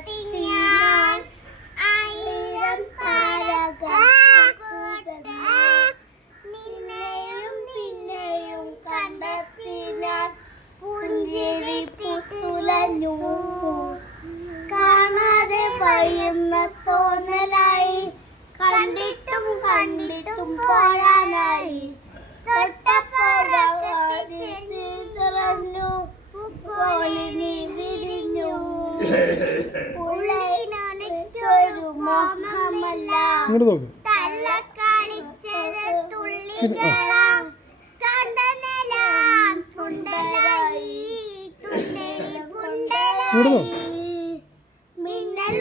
തിങ്ങാൻ ആയിരം പറകൾ നിന്നെയും നിന്നെയും കണ്ടെത്തിനാൻ പുഞ്ചിരി പുത്തുലഞ്ഞു കാണാതെ പയ്യുന്ന തോന്നലായി. കണ്ടിട്ടും കണ്ടിട്ടും പോരാനായി. തൊട്ടപ്പുറകത്തിറഞ്ഞു വിരിഞ്ഞു. ഇങ്ങോട്ട് നോക്ക്. ഇങ്ങോട്ട് നോക്ക് പുണ്ടലായി. മിന്നൽ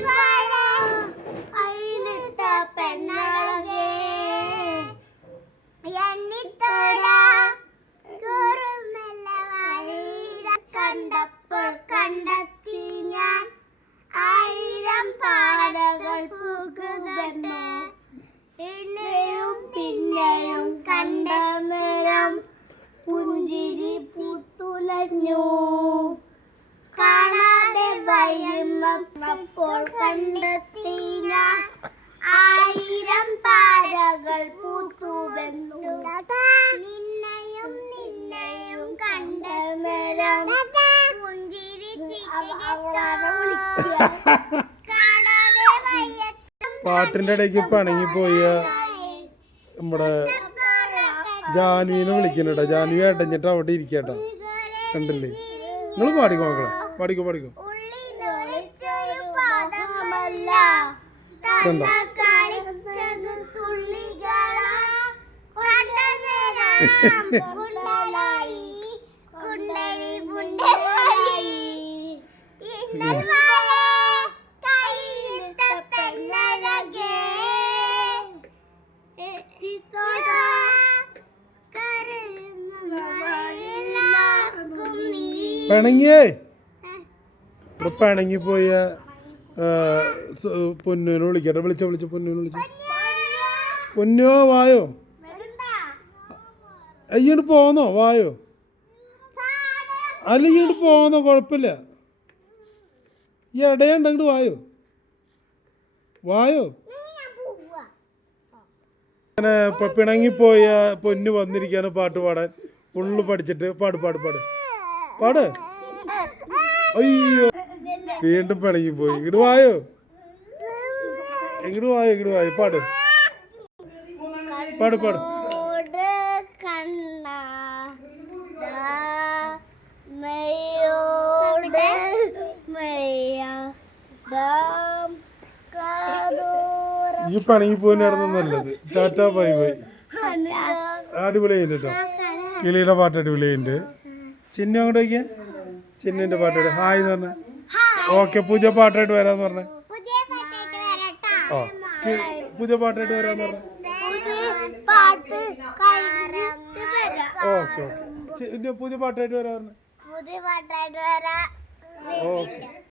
കാണാതെ വൈകുന്നപ്പോൾ കണ്ടെത്തിന ആയിരം പാതകൾ പൂത്തുവെന്നു. നിന്നെയും നിന്നെയും കണ്ട നേരം പാട്ടിന്റെ ഇടയ്ക്ക് പോയ നമ്മുടെ ജാനീനെ വിളിക്കുന്നുട്ടോ ജാനു അടഞ്ഞിട്ട് അവിടെ ഇരിക്കട്ടോ. കണ്ടില്ലേ? നിങ്ങൾ പാടിക്കോ മക്കളെ? പാടിക്കോ പാടിക്കോ. കണ്ടോ? കളിച്ചതു തുള്ളികളാ. കണ്ടനേരം പിണങ്ങിയേ? ഇവിടെ പിണങ്ങിപ്പോയ പോയ പൊന്നുവിനെ വിളിക്കട്ടെ. വിളിച്ച വിളിച്ച പൊന്നുവിനെ വിളിച്ച. പൊന്നോ വായോ? അയ്യോട്ട് പോന്നോ വായോ? അല്ല ഇങ്ങോട്ട് പോന്നോ കുഴപ്പമില്ല. ഈ ഇടയുണ്ടെങ്കിൽ വായോ? വായോ? അങ്ങനെ പിണങ്ങിപ്പോയ പൊന്നു വന്നിരിക്കാണ് പാട്ട് പാടാൻ. ഉള്ളു പഠിച്ചിട്ട് പാട് പാട് പാട്. പാട്. അയ്യോ. വീണ്ടും പിണങ്ങി പോയി ഇങ്ങോട്ട് വായോ. ഇങ്ങോട്ട് വായോ ഇങ്ങോട്ട് വായോ. പാട്. പാട് പാട്. ഈ പണങ്ങി പിണങ്ങിപ്പോയിനായിരുന്നു നല്ലത്. Tata bye bye. അടിപൊളിയായിട്ടോ കിളിയുടെ പാട്ട് അടിപൊളിയുണ്ട് ചിന്നു അങ്ങോട്ട് വയ്ക്കാൻ ചിന്നുവിന്റെ പാട്ട് ഹായ് എന്ന് പറഞ്ഞ. ഓക്കെ പുതിയ പാട്ടായിട്ട് വരാന്ന് പറഞ്ഞേ. പാട്ടായിട്ട് കി- പുതിയ പാട്ടായിട്ട് വരാന്ന് പറഞ്ഞേ. ഓക്കെ ഓക്കെ പുതിയ പാട്ടായിട്ട് വരാ പറഞ്ഞേ. പുതിയ പാട്ടായിട്ട് വരാം. ഓക്കെ